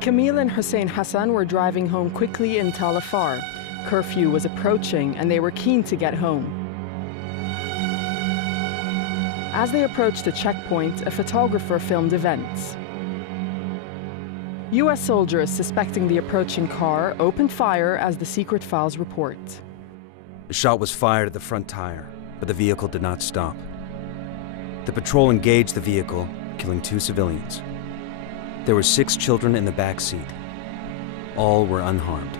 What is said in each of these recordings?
Camille and Hussein Hassan were driving home quickly in Tal Afar. Curfew was approaching and they were keen to get home. As they approached the checkpoint, a photographer filmed events. US soldiers suspecting the approaching car opened fire, as the secret files report. A shot was fired at the front tire, but the vehicle did not stop. The patrol engaged the vehicle, killing 2 civilians. There were 6 children in the back seat. All were unharmed.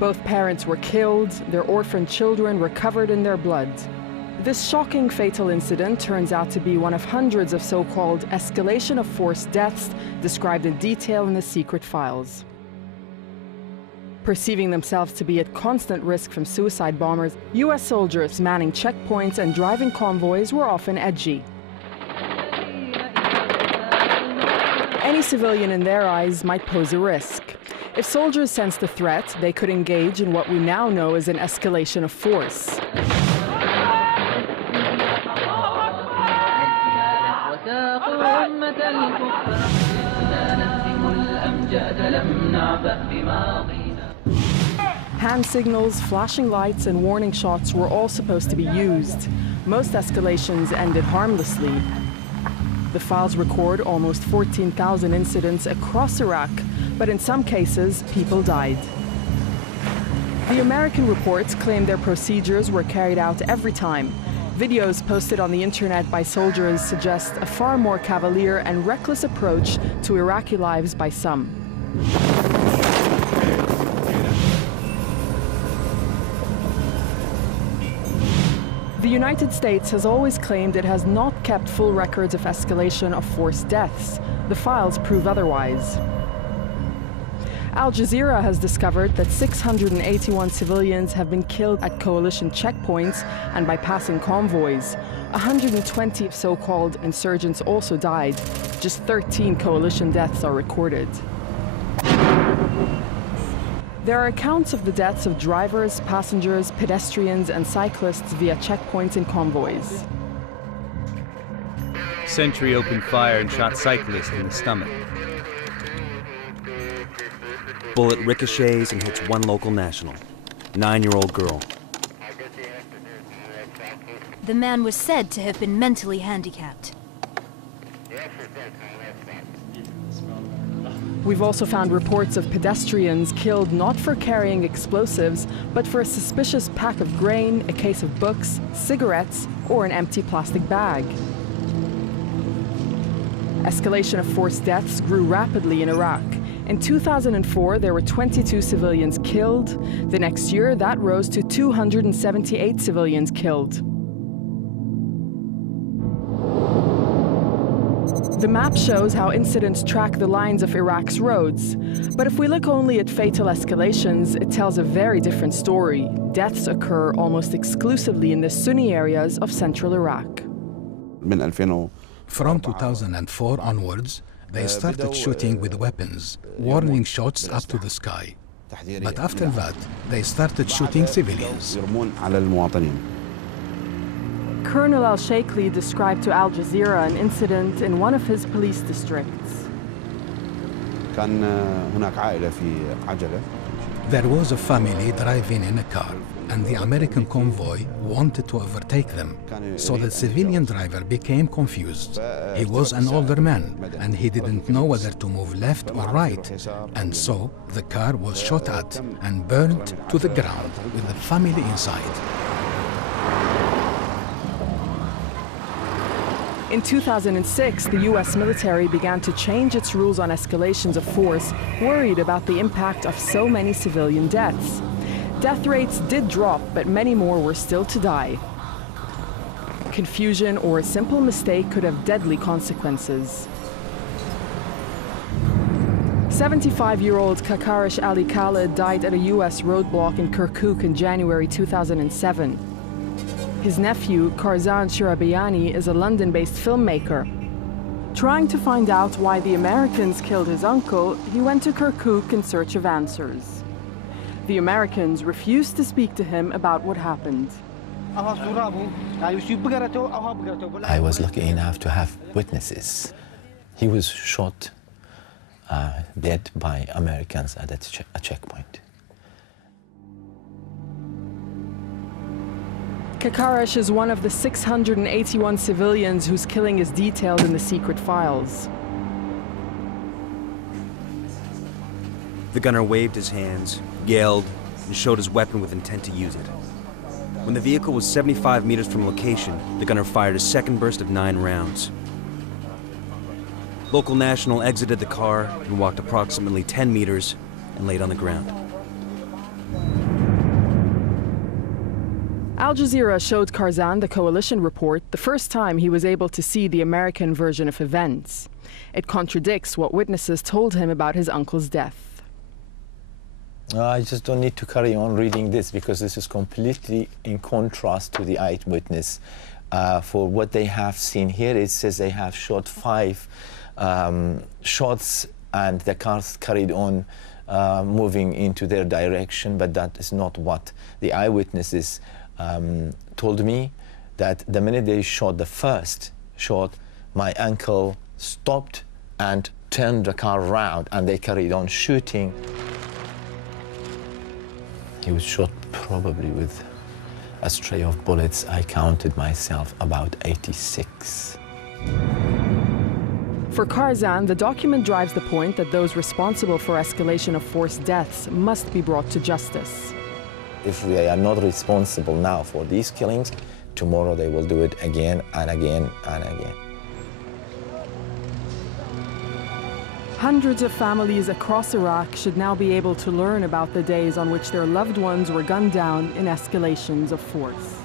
Both parents were killed, their orphaned children were covered in their blood. This shocking fatal incident turns out to be one of hundreds of so-called escalation of force deaths described in detail in the secret files. Perceiving themselves to be at constant risk from suicide bombers, US soldiers manning checkpoints and driving convoys were often edgy. Any civilian in their eyes might pose a risk. If soldiers sensed a threat, they could engage in what we now know as an escalation of force. Hand signals, flashing lights, and warning shots were all supposed to be used. Most escalations ended harmlessly. The files record almost 14,000 incidents across Iraq, but in some cases, people died. The American reports claim their procedures were carried out every time. Videos posted on the internet by soldiers suggest a far more cavalier and reckless approach to Iraqi lives by some. The United States has always claimed it has not kept full records of escalation of force deaths. The files prove otherwise. Al Jazeera has discovered that 681 civilians have been killed at coalition checkpoints and by passing convoys. 120 so-called insurgents also died. Just 13 coalition deaths are recorded. There are accounts of the deaths of drivers, passengers, pedestrians, and cyclists via checkpoints and convoys. Sentry opened fire and shot cyclist in the stomach. Bullet ricochets and hits one local national, 9-year-old girl. The man was said to have been mentally handicapped. We've also found reports of pedestrians killed not for carrying explosives, but for a suspicious pack of grain, a case of books, cigarettes, or an empty plastic bag. Escalation of force deaths grew rapidly in Iraq. In 2004, there were 22 civilians killed. The next year, that rose to 278 civilians killed. The map shows how incidents track the lines of Iraq's roads. But if we look only at fatal escalations, it tells a very different story. Deaths occur almost exclusively in the Sunni areas of central Iraq. From 2004 onwards, they started shooting with weapons, warning shots up to the sky. But after that, they started shooting civilians. Colonel al-Sheikhli described to Al Jazeera an incident in one of his police districts. There was a family driving in a car, and the American convoy wanted to overtake them. So the civilian driver became confused. He was an older man, and he didn't know whether to move left or right. And so the car was shot at and burned to the ground with the family inside. In 2006, the US military began to change its rules on escalations of force, worried about the impact of so many civilian deaths. Death rates did drop, but many more were still to die. Confusion or a simple mistake could have deadly consequences. 75-year-old Kakarish Ali Khaled died at a US roadblock in Kirkuk in January 2007. His nephew, Karzan Shirabiani, is a London-based filmmaker. Trying to find out why the Americans killed his uncle, he went to Kirkuk in search of answers. The Americans refused to speak to him about what happened. I was lucky enough to have witnesses. He was shot dead by Americans at a checkpoint. Kakaresh is one of the 681 civilians whose killing is detailed in the secret files. The gunner waved his hands, yelled, and showed his weapon with intent to use it. When the vehicle was 75 meters from location, the gunner fired a second burst of 9 rounds. Local national exited the car and walked approximately 10 meters and laid on the ground. Al Jazeera showed Karzan the coalition report the first time he was able to see the American version of events. It contradicts what witnesses told him about his uncle's death. I just don't need to carry on reading this because this is completely in contrast to the eyewitness. For what they have seen here, it says they have shot 5 shots and the cars carried on moving into their direction, but that is not what the eyewitnesses told me. That the minute they shot the first shot, my uncle stopped and turned the car around and they carried on shooting. He was shot probably with a stray of bullets. I counted myself about 86. For Karzan, the document drives the point that those responsible for escalation of forced deaths must be brought to justice. If we are not responsible now for these killings, tomorrow they will do it again and again and again. Hundreds of families across Iraq should now be able to learn about the days on which their loved ones were gunned down in escalations of force.